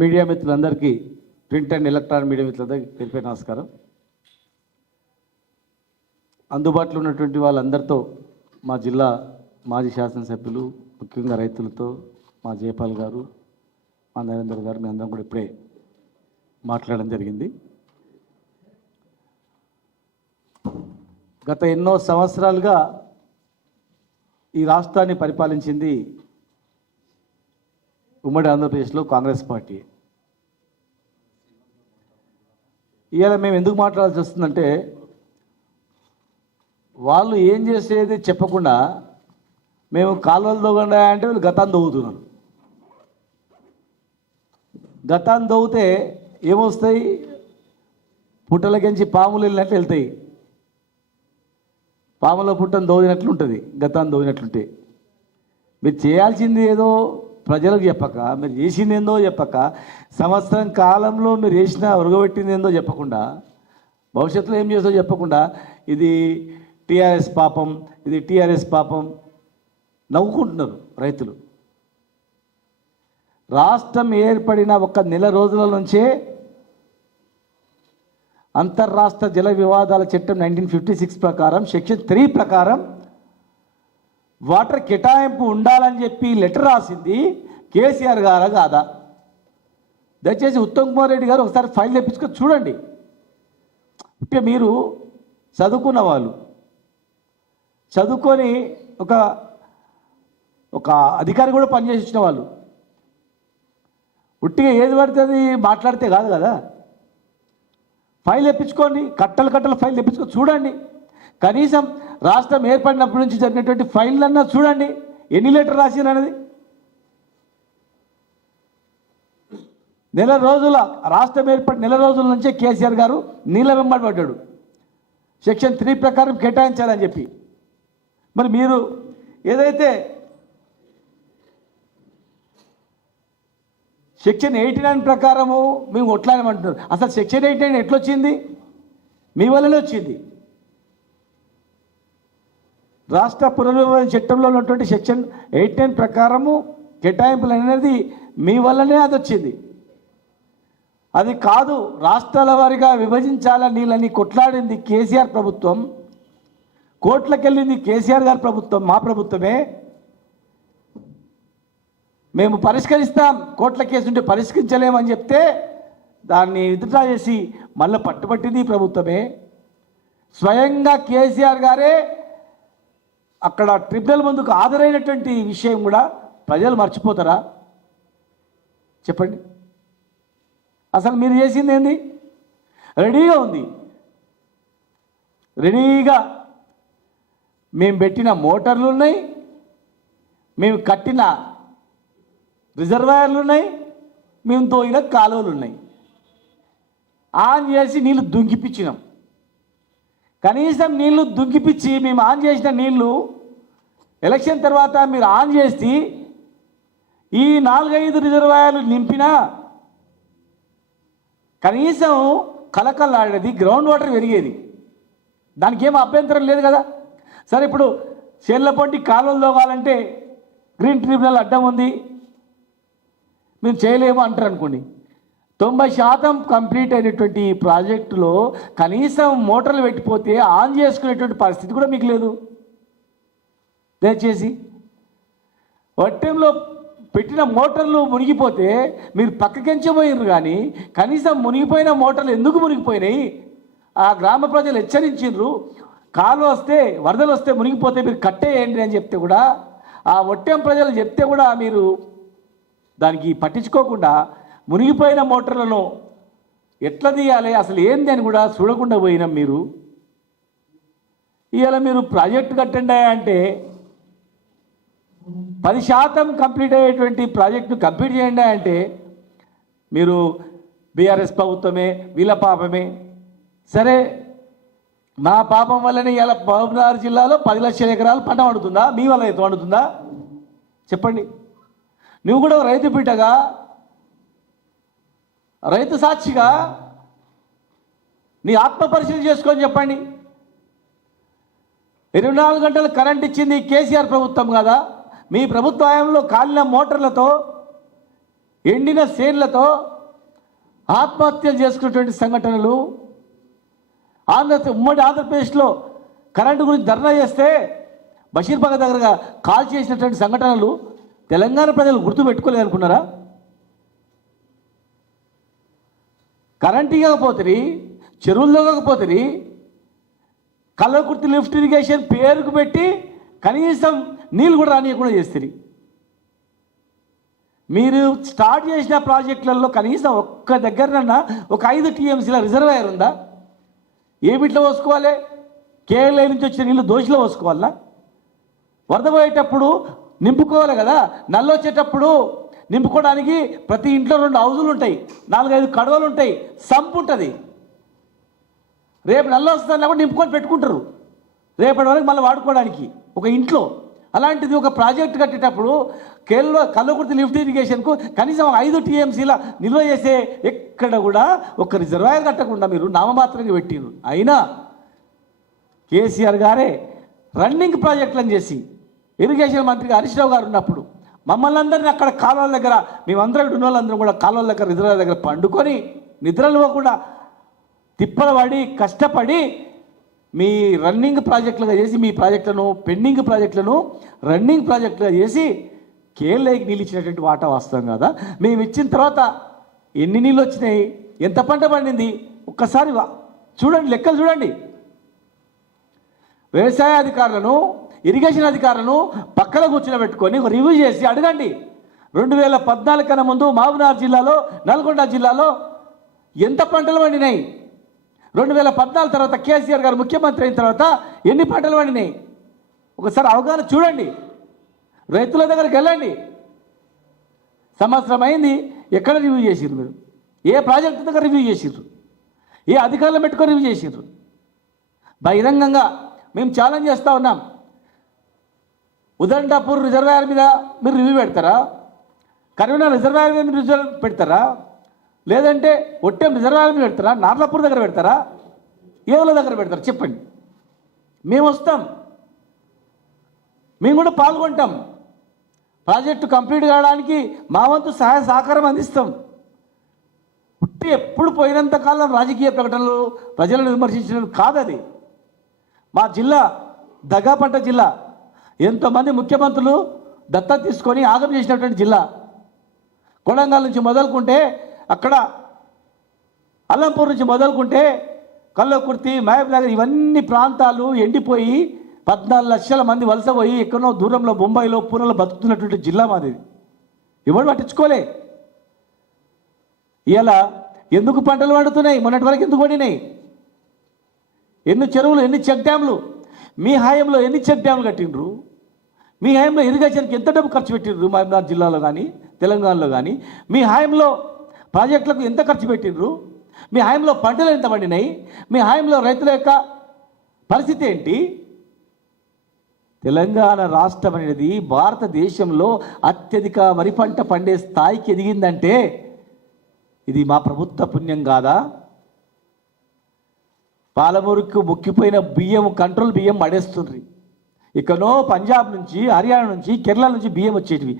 Media మిత్రులందరికీ print and electronic media మిత్రులందరికీ పేరు నమస్కారం. అందుబాటులో ఉన్నటువంటి వాళ్ళందరితో మా జిల్లా మాజీ శాసనసభ్యులు, ముఖ్యంగా రైతులతో మా జయపాల్ గారు, మా నరేందర్ గారు, మీ అందరం కూడా ఇప్పుడే మాట్లాడడం జరిగింది. గత ఎన్నో సంవత్సరాలుగా ఈ రాష్ట్రాన్ని పరిపాలించింది ఉమ్మడి ఆంధ్రప్రదేశ్లో కాంగ్రెస్ పార్టీ. ఇవాళ మేము ఎందుకు మాట్లాడాల్సి వస్తుందంటే, వాళ్ళు ఏం చేసేది చెప్పకుండా మేము కాలువలు దొంగ అంటే వీళ్ళు గతాన్ని దొవ్వుతున్నారు. గతాన్ని దొవ్వుతే ఏమొస్తాయి? పుట్టలకించి పాములు వెళ్ళినట్లు వెళ్తాయి. పాముల పుట్టను దోవినట్లు ఉంటుంది, గతాన్ని దోవినట్లుంటే. మీరు చేయాల్సింది ఏదో ప్రజలకు చెప్పక, మీరు చేసింది ఏందో చెప్పక, సంవత్సరం కాలంలో మీరు చేసిన ఉరగబెట్టింది ఏందో చెప్పకుండా, భవిష్యత్తులో ఏం చేస్తో చెప్పకుండా, ఇది టీఆర్ఎస్ పాపం, ఇది టీఆర్ఎస్ పాపం నవ్వుకుంటున్నారు రైతులు. రాష్ట్రం ఏర్పడిన ఒక నెల రోజుల నుంచే అంతర్రాష్ట్ర జల వివాదాల చట్టం 1956 ప్రకారం సెక్షన్ 3 ప్రకారం వాటర్ కేటాయింపు ఉండాలని చెప్పి లెటర్ రాసింది కేసీఆర్ గారా కాదా? దయచేసి ఉత్తమ్ కుమార్ రెడ్డి గారు ఒకసారి ఫైల్ తెప్పించుకొని చూడండి. అంటే మీరు చదువుకున్న వాళ్ళు, చదువుకొని ఒక అధికారి కూడా పనిచేసి వచ్చిన వాళ్ళు, ఉట్టిగా ఏది పడుతుంది మాట్లాడితే కాదు కదా. ఫైల్ తెప్పించుకోండి, కట్టలు ఫైల్ తెప్పించుకొని చూడండి. కనీసం రాష్ట్రం ఏర్పడినప్పటి నుంచి జరిగినటువంటి ఫైళ్ళన్నా చూడండి, ఎన్ని లెటర్ రాసిన అనేది. రాష్ట్రం ఏర్పడి నెల రోజుల నుంచే కేసీఆర్ గారు నీళ్ళ వెంబడి పడ్డాడు, సెక్షన్ 3 ప్రకారం కేటాయించాలని చెప్పి. మరి మీరు ఏదైతే సెక్షన్ 89 ప్రకారము మేము కొట్లాడమంటున్నారు. అసలు సెక్షన్ 89 ఎట్లొచ్చింది? మీ వల్లనే వచ్చింది. రాష్ట్ర పునర్విభజన చట్టంలో ఉన్నటువంటి సెక్షన్ 89 ప్రకారము కేటాయింపులు అనేది మీ వల్లనే అది వచ్చింది. అది కాదు, రాష్ట్రాల వారిగా విభజించాలని నీళ్ళని కొట్లాడింది కేసీఆర్ ప్రభుత్వం, కోట్లకెళ్ళింది కేసీఆర్ గారి ప్రభుత్వం, మా ప్రభుత్వమే. మేము పరిష్కరిస్తాం, కోట్ల కేసు ఉంటే పరిష్కరించలేమని చెప్తే దాన్ని విత్డ్రా చేసి మళ్ళీ పట్టుబట్టింది ప్రభుత్వమే. స్వయంగా కేసీఆర్ గారే అక్కడ ట్రిబ్యునల్ ముందుకు హాజరైనటువంటి విషయం కూడా ప్రజలు మర్చిపోతారా? చెప్పండి. అసలు మీరు చేసింది ఏంది? రెడీగా ఉంది, రెడీగా మేము పెట్టిన మోటార్లు ఉన్నాయి, మేము కట్టిన రిజర్వాయర్లు ఉన్నాయి, మేము తోగిన కాలువలు ఉన్నాయి. ఆన్ చేసి నీళ్ళు దుంకిపించినాం. కనీసం నీళ్లు దుంకిపించి మేము ఆన్ చేసిన నీళ్లు ఎలక్షన్ తర్వాత మీరు ఆన్ చేసి ఈ 4-5 రిజర్వాయర్లు నింపినా కనీసం కలకల్లాడేది, గ్రౌండ్ వాటర్ పెరిగేది. దానికి ఏం అభ్యంతరం లేదు కదా. సరే, ఇప్పుడు చేళ్లపొంటి కాలువలు తోగాలంటే గ్రీన్ ట్రిబ్యునల్ అడ్డం ఉంది, మేము చేయలేము అంటారు అనుకోండి. 90% కంప్లీట్ అయినటువంటి ఈ ప్రాజెక్టులో కనీసం మోటార్లు పెట్టిపోతే ఆన్ చేసుకునేటువంటి పరిస్థితి కూడా మీకు లేదు. దయచేసి వట్టెంలో పెట్టిన మోటార్లు మునిగిపోతే మీరు పక్కకెంచబోయినారు, కానీ కనీసం మునిగిపోయిన మోటార్లు ఎందుకు మునిగిపోయినాయి ఆ గ్రామ ప్రజలు హెచ్చరించారు. కాలు వస్తే, వరదలు వస్తే మునిగిపోతే మీరు కట్టేయండి అని చెప్తే కూడా, ఆ వట్టెం ప్రజలు చెప్తే కూడా మీరు దానికి పట్టించుకోకుండా మునిగిపోయిన మోటార్లను ఎట్లా తీయాలి, అసలు ఏంది అని కూడా చూడకుండా పోయినాం మీరు. ఇవాళ మీరు ప్రాజెక్టు కట్టండి అంటే 10% కంప్లీట్ అయ్యేటువంటి ప్రాజెక్టును కంప్లీట్ చేయండి అంటే మీరు బీఆర్ఎస్ ప్రభుత్వమే, వీళ్ళ పాపమే. సరే, మా పాపం వల్లనే ఇలా మహబూబ్నగర్ జిల్లాలో 10 లక్షల ఎకరాలు పంట పండుతుందా? మీ వల్ల అయితే పండుతుందా? చెప్పండి. నువ్వు కూడా రైతు బిడ్డగా, రైతు సాక్షిగా నీ ఆత్మ పరిశీలన చేసుకొని చెప్పండి. 24 గంటలు కరెంట్ ఇచ్చింది కేసీఆర్ ప్రభుత్వం కదా? మీ ప్రభుత్వ హయాంలో కాలిన మోటార్లతో ఎండిన సేన్లతో ఆత్మహత్యలు చేసుకున్నటువంటి సంఘటనలు, ఉమ్మడి ఆంధ్రప్రదేశ్లో కరెంటు గురించి ధర్నా చేస్తే బషీర్బాగ్ దగ్గరగా కాల్ చేసినటువంటి సంఘటనలు తెలంగాణ ప్రజలు గుర్తుపెట్టుకోలేదు అనుకున్నారా? కరెంట్ ఇవ్వకపోతే, చెరువుల్లో ఇవ్వకపోతే, కల్లకుర్తి లిఫ్ట్ ఇరిగేషన్ పేరుకు పెట్టి కనీసం నీళ్ళు కూడా రానియకుండా చేస్తుంది. మీరు స్టార్ట్ చేసిన ప్రాజెక్టులలో కనీసం ఒక్క దగ్గరనన్నా ఒక 5 TMCల రిజర్వాయర్ ఉందా? ఏ బిట్లో పోసుకోవాలి? కేరళ నుంచి వచ్చిన నీళ్ళు దోషిలో పోసుకోవాలా? వరద పోయేటప్పుడు నింపుకోవాలి కదా. నల్ల వచ్చేటప్పుడు నింపుకోవడానికి ప్రతి ఇంట్లో 2 హౌజులు ఉంటాయి, 4-5 కడవలు ఉంటాయి, సంపు ఉంటుంది. రేపు నల్ల వస్తుందని కూడా నింపుకొని పెట్టుకుంటారు రేపటి వరకు మళ్ళీ వాడుకోవడానికి ఒక ఇంట్లో. అలాంటిది ఒక ప్రాజెక్ట్ కట్టేటప్పుడు కల్లకుర్తి లిఫ్ట్ ఇరిగేషన్కు కనీసం 5 TMCల నిల్వ చేసే ఎక్కడ కూడా ఒక రిజర్వాయర్ కట్టకుండా మీరు నామమాత్రంగా పెట్టిరు. అయినా కేసీఆర్ గారే రన్నింగ్ ప్రాజెక్టులను చేసి ఇరిగేషన్ మంత్రిగా హరీష్ రావు గారు ఉన్నప్పుడు మమ్మల్ని అందరినీ అక్కడ కాలువల దగ్గర, మేమందరం ఉన్న వాళ్ళందరం కూడా కాలువల దగ్గర రిజర్వాయర్ దగ్గర పండుకొని నిద్రలు ఇవ్వకుండా తిప్పలు పడి కష్టపడి మీ రన్నింగ్ ప్రాజెక్టులుగా చేసి మీ ప్రాజెక్టులను పెండింగ్ ప్రాజెక్టులను రన్నింగ్ ప్రాజెక్టులుగా చేసి కేరళకి నీళ్ళు ఇచ్చినటువంటి వాటా వాస్తవం కదా. మేము ఇచ్చిన తర్వాత ఎన్ని నీళ్ళు వచ్చినాయి, ఎంత పంట పండింది ఒక్కసారి చూడండి, లెక్కలు చూడండి. వ్యవసాయ అధికారులను, ఇరిగేషన్ అధికారులను పక్కన కూర్చోబెట్టుకొని రివ్యూ చేసి అడగండి. 2014 కన్నా ముందు మహబూబ్నగర్ జిల్లాలో, నల్గొండ జిల్లాలో ఎంత పంటలు పండినాయి? 2014 తర్వాత కేసీఆర్ గారు ముఖ్యమంత్రి అయిన తర్వాత ఎన్ని పంటలు పండినాయి? ఒకసారి అవగాహన చూడండి. రైతుల దగ్గరికి వెళ్ళండి. సంవత్సరం అయింది, ఎక్కడ రివ్యూ చేసిర్రు మీరు? ఏ ప్రాజెక్టు దగ్గర రివ్యూ చేసిర్రు? ఏ అధికారులు పెట్టుకొని రివ్యూ చేసిర్రు? బహిరంగంగా మేము ఛాలెంజ్ చేస్తూ ఉన్నాం. ఉదండాపూర్ రిజర్వాయర్ మీద మీరు రివ్యూ పెడతారా? కరీంనగర్ రిజర్వాయర్ మీద రిజర్వ్ పెడతారా? లేదంటే ఒట్టెం రిజర్వాయర్ మీద పెడతారా? నార్లాపూర్ దగ్గర పెడతారా? ఏవుల దగ్గర పెడతారా? చెప్పండి. మేము వస్తాం, మేము కూడా పాల్గొంటాం. ప్రాజెక్టు కంప్లీట్ కావడానికి మా వంతు సహాయ సహకారం అందిస్తాం. పుట్టి ఎప్పుడు పోయినంత కాలం రాజకీయ ప్రకటనలు ప్రజలను విమర్శించడం కాదది. మా జిల్లా దగాపంట జిల్లా. ఎంతోమంది ముఖ్యమంత్రులు దత్తత తీసుకొని ఆగం చేసినటువంటి జిల్లా. కొడంగల్ నుంచి మొదలుకుంటే, అక్కడ అల్లంపూర్ నుంచి మొదలుకుంటే కల్లకుర్తి, మహబూబ్నగర్ ఇవన్నీ ప్రాంతాలు ఎండిపోయి 14 లక్షల మంది వలస పోయి ఎక్కడో దూరంలో బొంబాయిలో, పూణేలో బతుకుతున్నటువంటి జిల్లా మాది. ఎవరు పట్టించుకోలే. ఇలా ఎందుకు పంటలు పండుతున్నాయి? మొన్నటి వరకు ఎందుకు పండినాయి? ఎన్ని చెరువులు, ఎన్ని చెక్ డ్యామ్లు? మీ హయాంలో ఎన్ని చెక్ డ్యామ్లు కట్టిండ్రు? మీ హయాంలో ఇరిగేషన్కి ఎంత డబ్బు ఖర్చు పెట్టిండ్రు? మహబూబ్నగర్ జిల్లాలో కానీ తెలంగాణలో కానీ మీ హయాంలో ప్రాజెక్టులకు ఎంత ఖర్చు పెట్టిండ్రు? మీ హయాంలో పంటలు ఎంత పండినాయి? మీ హయాంలో రైతుల యొక్క పరిస్థితి ఏంటి? తెలంగాణ రాష్ట్రం అనేది భారతదేశంలో అత్యధిక వరి పంట పండే స్థాయికి ఎదిగిందంటే ఇది మా ప్రభుత్వ పుణ్యం కాదా? పాలమూరుకు ముక్కిపోయిన బియ్యం, కంట్రోల్ బియ్యం మడేస్తుంది. ఇకనో పంజాబ్ నుంచి, హర్యానా నుంచి, కేరళ నుంచి బియ్యం వచ్చేటివి.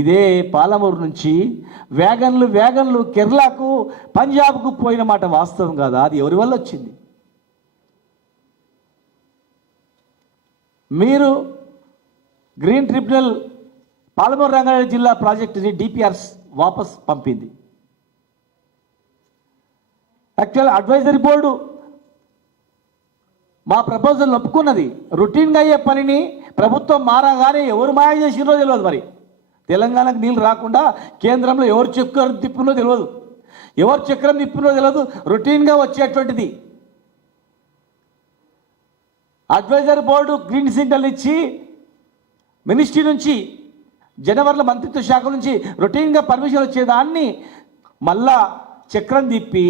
ఇదే పాలమూరు నుంచి వ్యాగన్లు కేరళకు, పంజాబ్కు పోయిన మాట వాస్తవం కాదా? అది ఎవరి వల్ల వచ్చింది? మీరు గ్రీన్ ట్రిబ్యునల్ పాలమూరు రంగారెడ్డి జిల్లా ప్రాజెక్టుని డిపిఆర్స్ వాపస్ పంపింది. యాక్చువల్ అడ్వైజరీ బోర్డు మా ప్రపోజల్ ఒప్పుకున్నది. రొటీన్గా అయ్యే పనిని ప్రభుత్వం మారగానే ఎవరు మాయ చేసినో తెలియదు. మరి తెలంగాణకు నీళ్ళు రాకుండా కేంద్రంలో ఎవరు చక్రం తిప్పినో తెలియదు, ఎవరు చక్రం తిప్పినో తెలియదు. రొటీన్గా వచ్చేటువంటిది. అడ్వైజరీ బోర్డు గ్రీన్ సిగ్నల్ ఇచ్చి మినిస్ట్రీ నుంచి, జనవరిలో మంత్రిత్వ శాఖ నుంచి రొటీన్గా పర్మిషన్ వచ్చేదాన్ని మళ్ళా చక్రం తిప్పి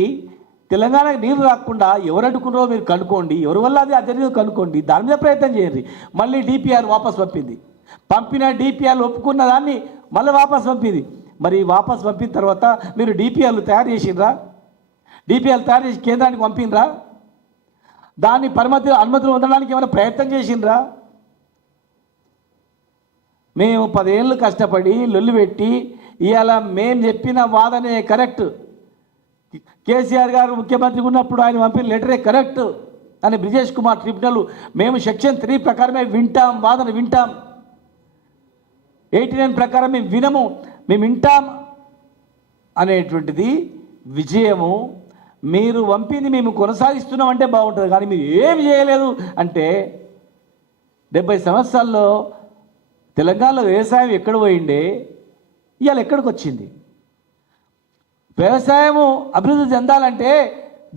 తెలంగాణకు నీరు రాకుండా ఎవరు అడ్డుకున్నారో మీరు కనుక్కోండి, ఎవరి వల్ల అది జరిగిందో కనుక్కోండి, దాని మీద ప్రయత్నం చేయండి. మళ్ళీ డిపిఆర్ వాపస్ పంపింది. పంపిన డిపిఆర్లు ఒప్పుకున్న దాన్ని మళ్ళీ వాపస్ పంపింది. మరి వాపస్ పంపిన తర్వాత మీరు డిపిఆర్లు తయారు చేసిండ్రా? డిపిఆర్లు తయారు చేసి కేంద్రానికి పంపినరా? దాన్ని అనుమతులు ఉండడానికి ఏమైనా ప్రయత్నం చేసిండ్రా? మేము 10 ఏళ్ళు కష్టపడి లొల్లి పెట్టి ఇవాళ మేము చెప్పిన వాదనే కరెక్ట్, కేసీఆర్ గారు ముఖ్యమంత్రి ఉన్నప్పుడు ఆయన పంపిన లెటరే కరెక్ట్ అని బ్రిజేష్ కుమార్ ట్రిబ్యునల్ మేము సెక్షన్ 3 ప్రకారమే వింటాం, వాదన వింటాం, 89 ప్రకారం మేము వినము, మేము వింటాం అనేటువంటిది విజయము. మీరు పంపింది మేము కొనసాగిస్తున్నామంటే బాగుంటుంది, కానీ మీరు ఏమి చేయలేదు అంటే 70 సంవత్సరాల్లో తెలంగాణలో వ్యవసాయం ఎక్కడ పోయిండే, ఇవాళ ఎక్కడికి వచ్చింది? వ్యవసాయము అభివృద్ధి చెందాలంటే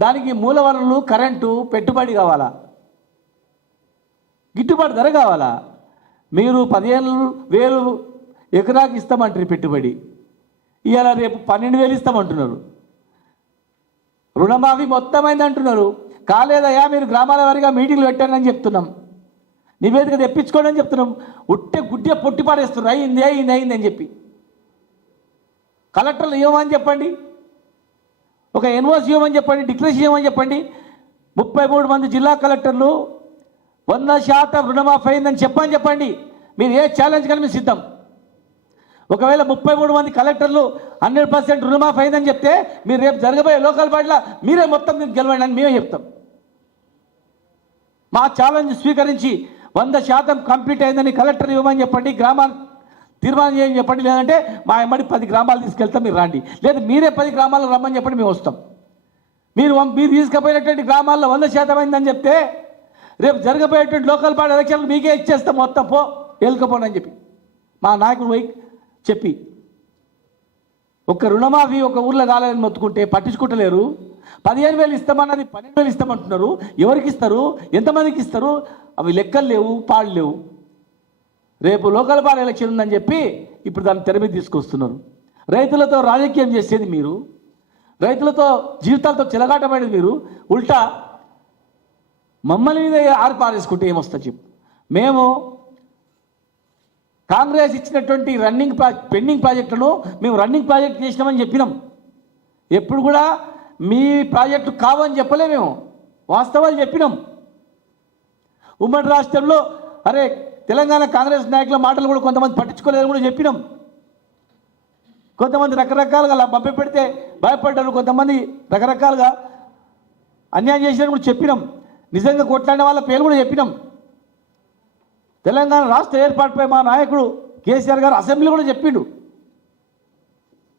దానికి మూల వనరులు, కరెంటు, పెట్టుబడి కావాలా, గిట్టుబాటు ధర కావాలా. మీరు 15,000 ఎకరాకి ఇస్తామంటారు పెట్టుబడి, ఇవాళ రేపు 12,000 ఇస్తామంటున్నారు. రుణమాఫీ మొత్తం అయింది అంటున్నారు. కాలేదయ్యా, మీరు గ్రామాల వారిగా మీటింగ్లు పెట్టారని చెప్తున్నాం, నివేదిక తెప్పించుకోండి అని చెప్తున్నాం. ఉట్టే గుడ్డే పొట్టి పాడేస్తున్నారు, అయింది అయింది అయింది అని చెప్పి. కలెక్టర్లు ఇవ్వమని చెప్పండి, ఒక ఎన్ఓసి ఇవ్వమని చెప్పండి, డిక్లరేషన్ ఇవ్వమని చెప్పండి. 33 మంది జిల్లా కలెక్టర్లు 100% రుణమాఫీ అయిందని చెప్పండి. మీరు ఏ ఛాలెంజ్ కానీ మేము సిద్ధం. ఒకవేళ 33 మంది కలెక్టర్లు 100% రుణమాఫీ అయిందని చెప్తే మీరు రేపు జరగబోయే లోకల్ బాడీలో మీరే మొత్తం గెలవండి అని మేమే చెప్తాం. మా ఛాలెంజ్ స్వీకరించి 100% కంప్లీట్ అయిందని కలెక్టర్ ఇవ్వమని చెప్పండి, గ్రామాన్ని తీర్మానం చేయని చెప్పండి. లేదంటే మా ఎమ్మడి 10 గ్రామాలు తీసుకెళ్తాం, మీరు రండి. లేదా మీరే 10 గ్రామాలకు రమ్మని చెప్పండి, మేము వస్తాం. మీరు తీసుకుపోయినటువంటి గ్రామాల్లో 100% అయిందని చెప్తే రేపు జరగబోయేటువంటి లోకల్ బాడీ ఎలక్షన్లు మీకే ఇచ్చేస్తాం, మొత్తం పో వెళ్ళకపోండి అని చెప్పి మా నాయకుడు పోయి చెప్పి. ఒక రుణమాఫీ ఒక ఊర్లో కాలేదని మొత్తుకుంటే పట్టించుకుంటలేరు. 15,000 ఇస్తామన్నది 12,000 ఇస్తామంటున్నారు. ఎవరికి ఇస్తారు, ఎంతమందికి ఇస్తారు, అవి లెక్కలు లేవు, పాళ్ళు లేవు. రేపు లోకల్ బాడీ ఎలక్షన్ ఉందని చెప్పి ఇప్పుడు దాన్ని తెర మీద తీసుకొస్తున్నారు. రైతులతో రాజకీయం చేసేది మీరు, రైతులతో జీవితాలతో చెలగాటపడేది మీరు. ఉల్టా మమ్మల్ని మీద ఆరిపారేసుకుంటే ఏమొస్తా చెప్పు. మేము కాంగ్రెస్ ఇచ్చినటువంటి పెండింగ్ ప్రాజెక్టులను మేము రన్నింగ్ ప్రాజెక్ట్ చేసినామని చెప్పినాం. ఎప్పుడు కూడా మీ ప్రాజెక్టు కావని చెప్పలే, మేము వాస్తవాలు చెప్పినాం. ఉమ్మడి రాష్ట్రంలో అరే తెలంగాణ కాంగ్రెస్ నాయకుల మాటలు కూడా కొంతమంది పట్టించుకోలేదని కూడా చెప్పినాం. కొంతమంది రకరకాలుగా బొబ్బె పెడితే భయపడ్డారు, కొంతమంది రకరకాలుగా అన్యాయం చేసినట్టు కూడా చెప్పినాం. నిజంగా కొట్లాడిన వాళ్ళ పేరు కూడా చెప్పినాం. తెలంగాణ రాష్ట్ర ఏర్పాటుపై మా నాయకుడు కేసీఆర్ గారు అసెంబ్లీ కూడా చెప్పిండు,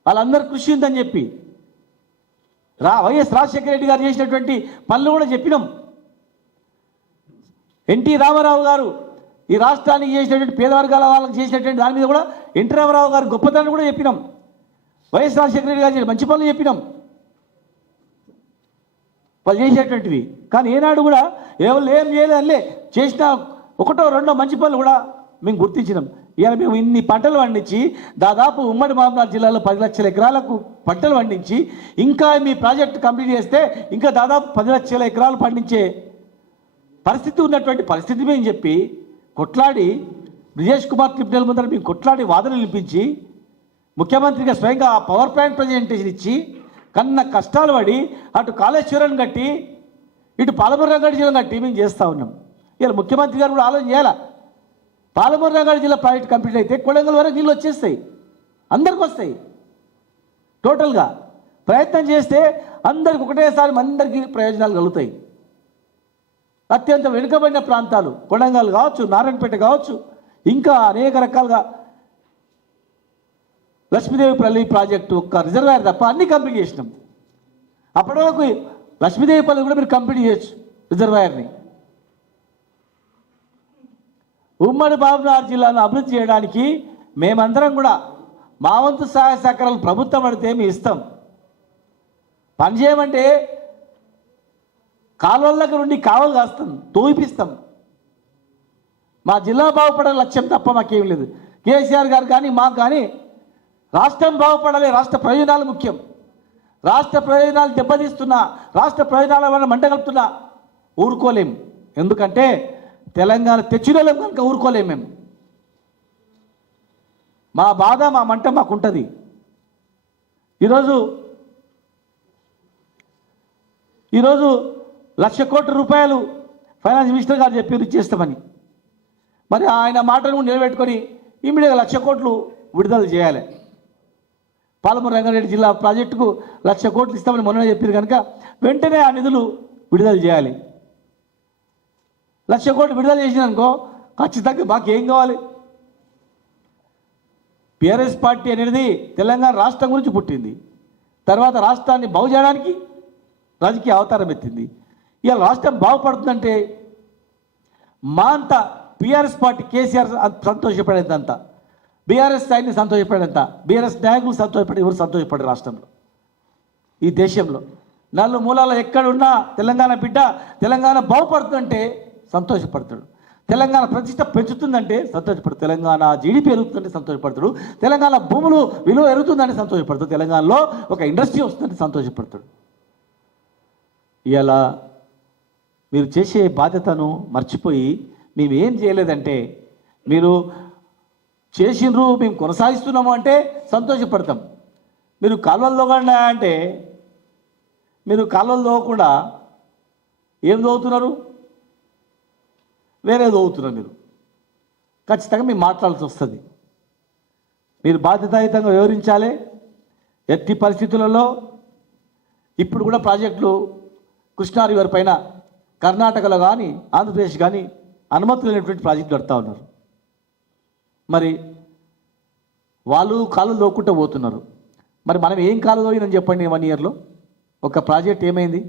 వాళ్ళందరూ కృషి ఉందని చెప్పి. వైఎస్ రాజశేఖర రెడ్డి గారు చేసినటువంటి పనులు కూడా చెప్పినాం. ఎన్టీ రామారావు గారు ఈ రాష్ట్రానికి చేసినటువంటి పేద వర్గాల వాళ్ళకి చేసినటువంటి దాని మీద కూడా ఎన్టీ రామారావు గారు గొప్పతనాన్ని కూడా చెప్పినాం. వైఎస్ రాజశేఖర రెడ్డి గారు మంచి పనులు చెప్పినాం వాళ్ళు చేసేటువంటివి. కానీ ఏనాడు కూడా ఎవరు ఏం చేయలేదులే, చేసిన ఒకటో రెండో మంచి పనులు కూడా మేము గుర్తించినాం. ఇవాళ మేము ఇన్ని పంటలు పండించి దాదాపు ఉమ్మడి మహబూబ్నగర్ జిల్లాలో 10 లక్షల ఎకరాలకు పంటలు పండించి ఇంకా మీ ప్రాజెక్టు కంప్లీట్ చేస్తే ఇంకా దాదాపు 10 లక్షల ఎకరాలు పండించే పరిస్థితి ఉన్నటువంటి పరిస్థితి మేము చెప్పి కొట్లాడి బ్రిజేష్ కుమార్ ట్రిబ్యునల్ ముందర మేము కొట్లాడి వాదనలు వినిపించి ముఖ్యమంత్రిగా స్వయంగా ఆ పవర్ ప్లాంట్ ప్రజెంటేషన్ ఇచ్చి కన్న కష్టాలు పడి అటు కాళేశ్వరం కట్టి ఇటు పాలమూరు రంగారెడ్డి జిల్లా కట్టి మేము చేస్తూ ఉన్నాం. ఇలా ముఖ్యమంత్రి గారు కూడా ఆలోచన చేయాలా. పాలమూరు రంగారెడ్డి జిల్లా ప్రాజెక్ట్ కంప్లీట్ అయితే కొడంగల్ వరకు నీళ్ళు వచ్చేస్తాయి, అందరికి వస్తాయి. టోటల్గా ప్రయత్నం చేస్తే అందరికి ఒకటేసారి అందరికీ ప్రయోజనాలు కలుగుతాయి. అత్యంత వెనుకబడిన ప్రాంతాలు కొడంగల్ కావచ్చు, నారాయణపేట కావచ్చు, ఇంకా అనేక రకాలుగా లక్ష్మీదేవిపల్లి ప్రాజెక్టు ఒక్క రిజర్వాయర్ తప్ప అన్ని కంప్లీట్ చేసినాం. అప్పటి వరకు లక్ష్మీదేవిపల్లి కూడా మీరు కంప్లీట్ చేయొచ్చు రిజర్వాయర్ని. ఉమ్మడి మహబూబ్నగర్ జిల్లాను అభివృద్ధి చేయడానికి మేమందరం కూడా మా వంతు సహాయ సహకారాలు ప్రభుత్వం పడితే మేము ఇస్తాం. పని చేయమంటే కాలువలకు నుండి కావలు కాస్తాం, తోయిపిస్తాం. మా జిల్లా బాగుపడే లక్ష్యం తప్ప మాకేం లేదు. కేసీఆర్ గారు కానీ మాకు కానీ రాష్ట్రం బాగుపడాలి, రాష్ట్ర ప్రయోజనాలు ముఖ్యం. రాష్ట్ర ప్రయోజనాలు దెబ్బతీస్తున్నా, రాష్ట్ర ప్రయోజనాల వల్ల మంటగలుపుతున్నా ఊరుకోలేం. ఎందుకంటే తెలంగాణ తెచ్చినోళ్ళం కనుక ఊరుకోలేం మేము. మా బాధ మా మంట మాకు ఉంటుంది. ఈరోజు 1,00,000 కోట్ల రూపాయలు ఫైనాన్స్ మినిస్టర్ గారు చెప్పి ఇచ్చేస్తామని. మరి ఆయన మాటను నిలబెట్టుకొని ఇమ్మీడియట్గా 1,00,000 కోట్లు విడుదల చేయాలి. పాలమూరు రంగారెడ్డి జిల్లా ప్రాజెక్టుకు 1,00,000 కోట్లు ఇస్తామని మొన్న చెప్పారు కనుక వెంటనే ఆ నిధులు విడుదల చేయాలి. 1,00,000 కోట్లు విడుదల చేసినానుకో ఖచ్చితంగా మాకు ఏం కావాలి? బీఆర్ఎస్ పార్టీ అనేది తెలంగాణ రాష్ట్రం గురించి పుట్టింది. తర్వాత రాష్ట్రాన్ని బాగు చేయడానికి రాజకీయ అవతారం ఎత్తింది. ఇవాళ రాష్ట్రం బాగుపడుతుందంటే మా అంతా బీఆర్ఎస్ పార్టీ కేసీఆర్ సంతోషపడేదంతా, బీఆర్ఎస్ స్థాయిని సంతోషపడేంత, బీఆర్ఎస్ నాయకులు సంతోషపడి ఎవరు సంతోషపడే రాష్ట్రంలో, ఈ దేశంలో నలు మూలాల ఎక్కడున్నా తెలంగాణ బిడ్డ తెలంగాణ బాగుపడుతుందంటే సంతోషపడతాడు. తెలంగాణ ప్రతిష్ట పెంచుతుందంటే సంతోషపడతాడు. తెలంగాణ జీడిపి పెరుగుతుందంటే సంతోషపడతాడు. తెలంగాణ భూములు విలువ ఎరుగుతుందని సంతోషపడతాడు. తెలంగాణలో ఒక ఇండస్ట్రీ వస్తుందంటే సంతోషపడతాడు. ఇలా మీరు చేసే బాధ్యతను మర్చిపోయి మేమేం చేయలేదంటే, మీరు చేసిండ్రు మేము కొనసాగిస్తున్నాము అంటే సంతోషపడతాం. మీరు కాలువలు తోగండి అంటే మీరు కాలువలు తోగకుండా ఏం తోగుతున్నారు? వేరే తోగుతున్నారు. మీరు ఖచ్చితంగా మేము మాట్లాడాల్సి వస్తుంది. మీరు బాధ్యతాయుతంగా వివరించాలి. ఎట్టి పరిస్థితులలో ఇప్పుడు కూడా ప్రాజెక్టులు కృష్ణా రివర్ పైన కర్ణాటకలో కానీ ఆంధ్రప్రదేశ్ కానీ అనుమతులు లేనటువంటి ప్రాజెక్టులు కడతా ఉన్నారు. మరి వాళ్ళు కాలు తోక్కుంటూ పోతున్నారు. మరి మనం ఏం కాలు తోగినని చెప్పండి. 1 ఇయర్లో ఒక ప్రాజెక్ట్ ఏమైంది?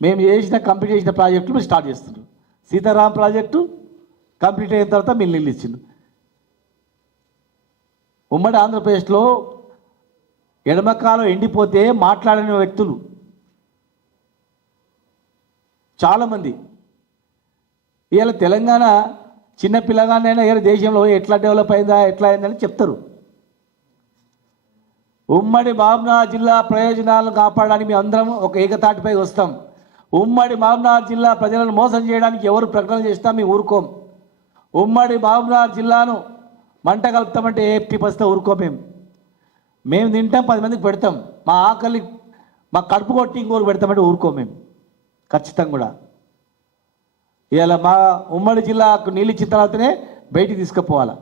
మేము కంప్లీట్ చేసిన ప్రాజెక్టులు మీరు స్టార్ట్ చేస్తున్నారు. సీతారాం ప్రాజెక్టు కంప్లీట్ అయిన తర్వాత మీరు నీళ్ళు ఇచ్చిండు. ఉమ్మడి ఆంధ్రప్రదేశ్లో ఎడమకాలం ఎండిపోతే మాట్లాడిన వ్యక్తులు చాలామంది ఇవాళ తెలంగాణ చిన్న పిల్లగానైనా ఏ దేశంలో ఎట్లా డెవలప్ అయిందా ఎట్లా అయిందని చెప్తారు. ఉమ్మడి మహబూబ్నగర్ జిల్లా ప్రయోజనాలను కాపాడడానికి మేము అందరం ఒక ఏకతాటిపై వస్తాం. ఉమ్మడి మహబూబ్నగర్ జిల్లా ప్రజలను మోసం చేయడానికి ఎవరు ప్రకటన చేసినా మేము ఊరుకోం. ఉమ్మడి మహబూబ్నగర్ జిల్లాను మంట కలుపుతామంటే ఏపీ పరిస్థితి ఊరుకోం. మేము తింటాం, 10 మందికి పెడతాం. మా ఆకలి మా కడుపు కొట్టి ఇంకోరు పెడతామంటే ఊరుకోం మేము ఖచ్చితంగా కూడా. ఇలా మా ఉమ్మడి జిల్లాకు నీళ్ళు ఇచ్చిన తర్వాతనే బయటికి తీసుకుపోవాలా.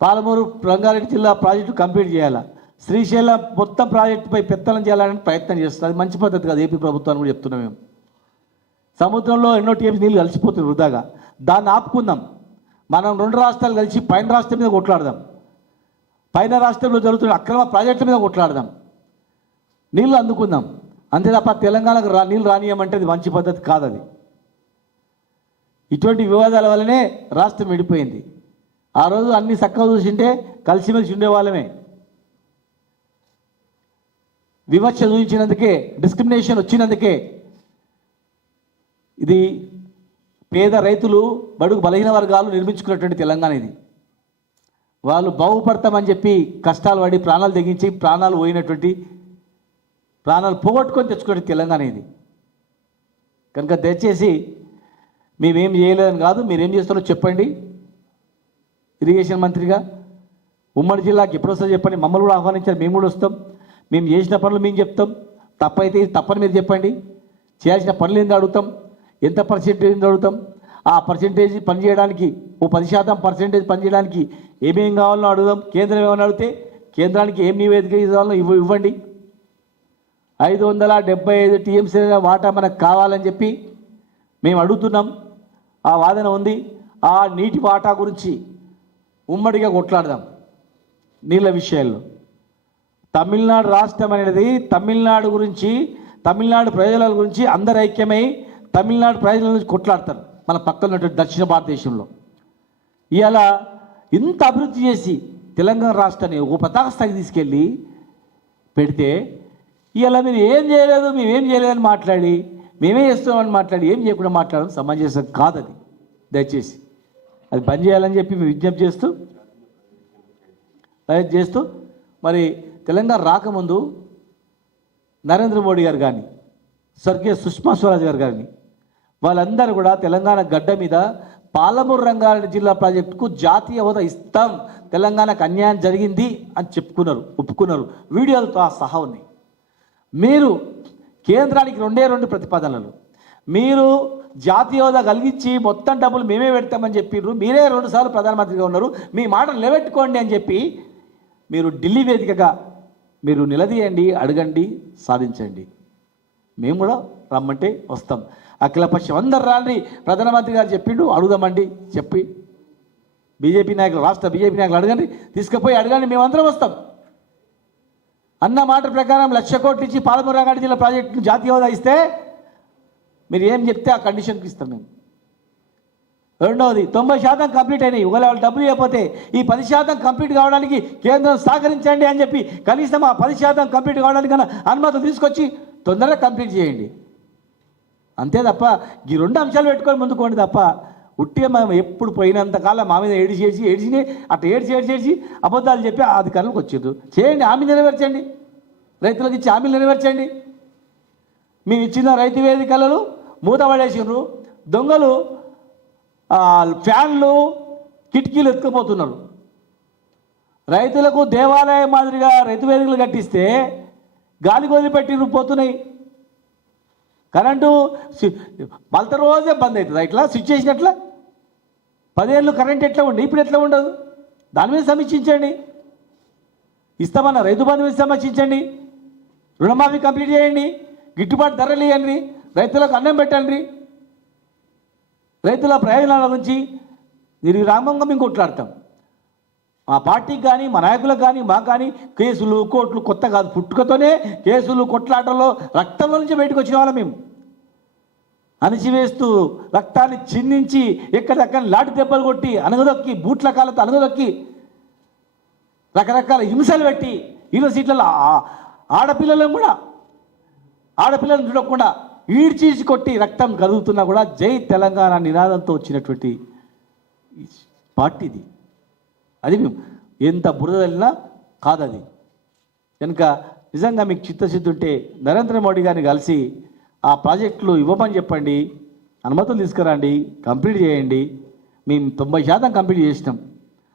పాలమూరు రంగారెడ్డి జిల్లా ప్రాజెక్టు కంప్లీట్ చేయాలా. శ్రీశైలం మొత్తం ప్రాజెక్టుపై పెత్తనం చేయాలని ప్రయత్నం చేస్తుంది. అది మంచి పద్ధతి కాదు. ఏపీ ప్రభుత్వాన్ని కూడా చెప్తున్నాం మేము. సముద్రంలో ఎన్నో టీఎంసీ నీళ్ళు కలిసిపోతుంది వృధాగా. దాన్ని ఆపుకుందాం. మనం 2 రాష్ట్రాలు కలిసి పైన రాష్ట్రం మీద కొట్లాడదాం. పైన రాష్ట్రంలో జరుగుతున్న అక్రమ ప్రాజెక్టుల మీద కొట్లాడదాం. నీళ్ళు అందుకుందాం. అంతే తప్ప తెలంగాణకు నీళ్ళు రానియమంటే అది మంచి పద్ధతి కాదు. అది ఇటువంటి వివాదాల వల్లనే రాష్ట్రం విడిపోయింది. ఆ రోజు అన్ని చక్కగా చూసింటే కలిసిమెలిసి ఉండేవాళ్ళమే. వివక్ష చూపించినందుకే, డిస్క్రిమినేషన్ వచ్చినందుకే ఇది పేద రైతులు, బడుగు బలహీన వర్గాలు నిర్మించుకున్నటువంటి తెలంగాణ ఇది. వాళ్ళు బాగుపడతామని చెప్పి కష్టాలు పడి ప్రాణాలు తెగించి ప్రాణాలు పోగొట్టుకొని తెచ్చుకునే తెలంగాణ ఇది. కనుక దయచేసి మేమేం చేయలేదని కాదు, మీరేం చేస్తారో చెప్పండి. ఇరిగేషన్ మంత్రిగా ఉమ్మడి జిల్లాకి ఎప్పుడు వస్తుందో చెప్పండి. మమ్మల్ని కూడా ఆహ్వానించారు, మేము కూడా వస్తాం. మేము చేసిన పనులు మేము చెప్తాం. తప్పైతే ఇది తప్పని మీరు చెప్పండి. చేయాల్సిన పనులు ఏందో అడుగుతాం. ఎంత పర్సెంటేజ్ అడుగుతాం. ఆ పర్సెంటేజ్ పనిచేయడానికి 10% పర్సెంటేజ్ పనిచేయడానికి ఏమేం కావాలో అడుగుదాం. కేంద్రం ఏమైనా అడిగితే కేంద్రానికి ఏం నివేదిక ఇవ్వాలో ఇవ్వండి. 575 టీఎంసీ వాటా మనకు కావాలని చెప్పి మేము అడుగుతున్నాం. ఆ వాదన ఉంది. ఆ నీటి వాటా గురించి ఉమ్మడిగా కొట్లాడదాం. నీళ్ళ విషయాల్లో తమిళనాడు రాష్ట్రం అనేది తమిళనాడు గురించి, తమిళనాడు ప్రజల గురించి అందరు ఐక్యమై తమిళనాడు ప్రజల గురించి కొట్లాడతారు. మన పక్కన ఉన్నటువంటి దక్షిణ భారతదేశంలో ఇవాళ ఇంత అభివృద్ధి చేసి తెలంగాణ రాష్ట్రాన్ని ఒక పతాక స్థాయికి తీసుకెళ్ళి పెడితే ఇవాళ మీరు ఏం చేయలేదు, మేమేం చేయలేదని మాట్లాడి, మేమే చేస్తున్నామని మాట్లాడి, ఏం చేయకుండా మాట్లాడడం సమంజసం కాదు. అది దయచేసి అది బంద్ చేయాలని చెప్పి మేము విజ్ఞప్తి చేస్తూ మరి తెలంగాణ రాకముందు నరేంద్ర మోడీ గారు కానీ, స్వర్గీయ సుష్మా స్వరాజ్ గారు కానీ వాళ్ళందరూ కూడా తెలంగాణ గడ్డ మీద పాలమూరు రంగారెడ్డి జిల్లా ప్రాజెక్టుకు జాతీయ హోదా ఇస్తాం, తెలంగాణకు అన్యాయం జరిగింది అని ఒప్పుకున్నారు. వీడియోలతో సహా ఉన్నాయి. మీరు కేంద్రానికి 2 ప్రతిపాదనలు, మీరు జాతీయ హోదా కలిగించి మొత్తం డబ్బులు మేమే పెడతామని చెప్పిర్రు. మీరే 2 సార్లు ప్రధానమంత్రిగా ఉన్నారు, మీ మాట నిలబెట్టుకోండి అని చెప్పి మీరు ఢిల్లీ వేదికగా మీరు నిలదీయండి, అడగండి, సాధించండి. మేము కూడా రమ్మంటే వస్తాం. అఖిలపక్షం అందరు రాండి, ప్రధానమంత్రి గారు చెప్పిండు, అడుగుదామండి చెప్పి బీజేపీ నాయకులు, రాష్ట్ర బీజేపీ నాయకులు అడగండి, తీసుకుపోయి అడగండి, మేమందరం వస్తాం. అన్న మాట ప్రకారం 1,00,000 కోట్లు ఇచ్చి పాలమూరు రంగారెడ్డి జిల్లా ప్రాజెక్టును జాతీయ హోదా ఇస్తే మీరు ఏం చెప్తే ఆ కండిషన్కి ఇస్తాం మేము. రెండవది 90% కంప్లీట్ అయినాయి. ఒకవేళ వాళ్ళు డబ్బులు ఇవ్వకపోతే ఈ 10% కంప్లీట్ కావడానికి కేంద్రం సహకరించండి అని చెప్పి కనీసం ఆ 10% కంప్లీట్ కావడానికి అనుమతులు తీసుకొచ్చి తొందరగా కంప్లీట్ చేయండి. అంతే తప్ప ఈ 2 అంశాలు పెట్టుకొని ముందుకోండి తప్ప ఉట్టిగా మనం ఎప్పుడు పోయినంతకాలం మా మీద ఏడిచినే అట్లా ఏడ్చి అబద్ధాలు చెప్పి అధికారులకు వచ్చేది. చేయండి, హామీలు నెరవేర్చండి, రైతులకు ఇచ్చి హామీలు నెరవేర్చండి. మేము ఇచ్చిన రైతు వేదికలను మూతపడేసినారు, దొంగలు ఫ్యాన్లు కిటికీలు ఎత్తుకుపోతున్నారు. రైతులకు దేవాలయం మాదిరిగా రైతు వేదికలు కట్టిస్తే గాలికి వదిలిపెట్టి పోతున్నాయి. కరెంటు మళ్ళీ రోజే బంద్ అవుతుంది. ఇట్లా స్విచ్ చేసినట్లా 10 ఏళ్ళు కరెంట్ ఎట్లా ఉండి ఇప్పుడు ఎట్లా ఉండదు? దాని మీద సమీక్షించండి. ఇస్తామన్న రైతు బంధు మీద సమీక్షించండి, రుణమాఫీ కంప్లీట్ చేయండి, గిట్టుబాటు ధరలు ఇవ్వండి, రైతులకు అన్నం పెట్టండి, రైతుల ప్రయోజనాల గురించి నిర్విరామంగా మేము కొట్లాడతాం. మా పార్టీకి కానీ మా నాయకులకు కానీ మాకు కానీ కేసులు కోర్టులు కొత్త కాదు. పుట్టుకతోనే కేసులు కొట్లాటల్లో రక్తంలో నుంచి బయటకు వచ్చిన వాళ్ళం మేము. అణిచివేస్తూ రక్తాన్ని చిందించి ఎక్కడెక్కడ లాటి దెబ్బలు కొట్టి అనగదొక్కి బూట్ల కాళ్ళతో అనగదొక్కి రకరకాల హింసలు పెట్టి యూనివర్సిటీలలో ఆడపిల్లలను చూడకుండా ఈడ్చీసి కొట్టి రక్తం కదుగుతున్నా కూడా జై తెలంగాణ నినాదంతో వచ్చినటువంటి పార్టీది. అది మేము ఎంత బురద వెళ్ళినా కాదది. కనుక నిజంగా మీకు చిత్తశుద్ధి ఉంటే నరేంద్ర మోడీ గారిని కలిసి ఆ ప్రాజెక్టులు ఇవ్వమని చెప్పండి, అనుమతులు తీసుకురండి, కంప్లీట్ చేయండి. మేము 90% కంప్లీట్ చేసినాం.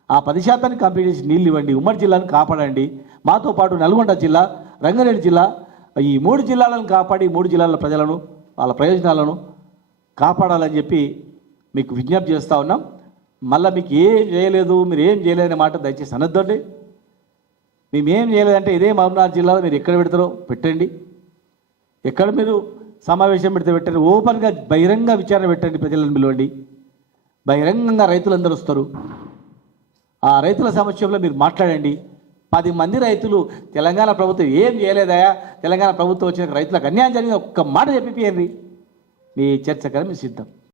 ఆ 10% కంప్లీట్ చేసి నీళ్ళు ఇవ్వండి, ఉమ్మడి జిల్లాను కాపాడండి. మాతో పాటు నల్గొండ జిల్లా, రంగారెడ్డి జిల్లా, ఈ 3 జిల్లాలను కాపాడి 3 జిల్లాల ప్రజలను వాళ్ళ ప్రయోజనాలను కాపాడాలని చెప్పి మీకు విజ్ఞప్తి చేస్తూ ఉన్నాం. మళ్ళీ మీకు ఏం చేయలేదు, మీరు ఏం చేయలేదనే మాట దయచేసి అనొద్దండి. మేము ఏం చేయలేదంటే ఇదే మహబూబ్నగర్ జిల్లాలో మీరు ఎక్కడ పెడతారో పెట్టండి, ఎక్కడ మీరు సమావేశం పెడితే పెట్టండి, ఓపెన్గా బహిరంగ విచారణ పెట్టండి, ప్రజలను పిలవండి, బహిరంగంగా రైతులందరూ వస్తారు. ఆ రైతుల సమస్యలో మీరు మాట్లాడండి. 10 మంది రైతులు తెలంగాణ ప్రభుత్వం ఏం చేయలేదా, తెలంగాణ ప్రభుత్వం వచ్చిన రైతులకు అన్యాయం జరిగింది ఒక్క మాట చెప్పిపోయండి, మీ చర్చకరం మీ సిద్ధం.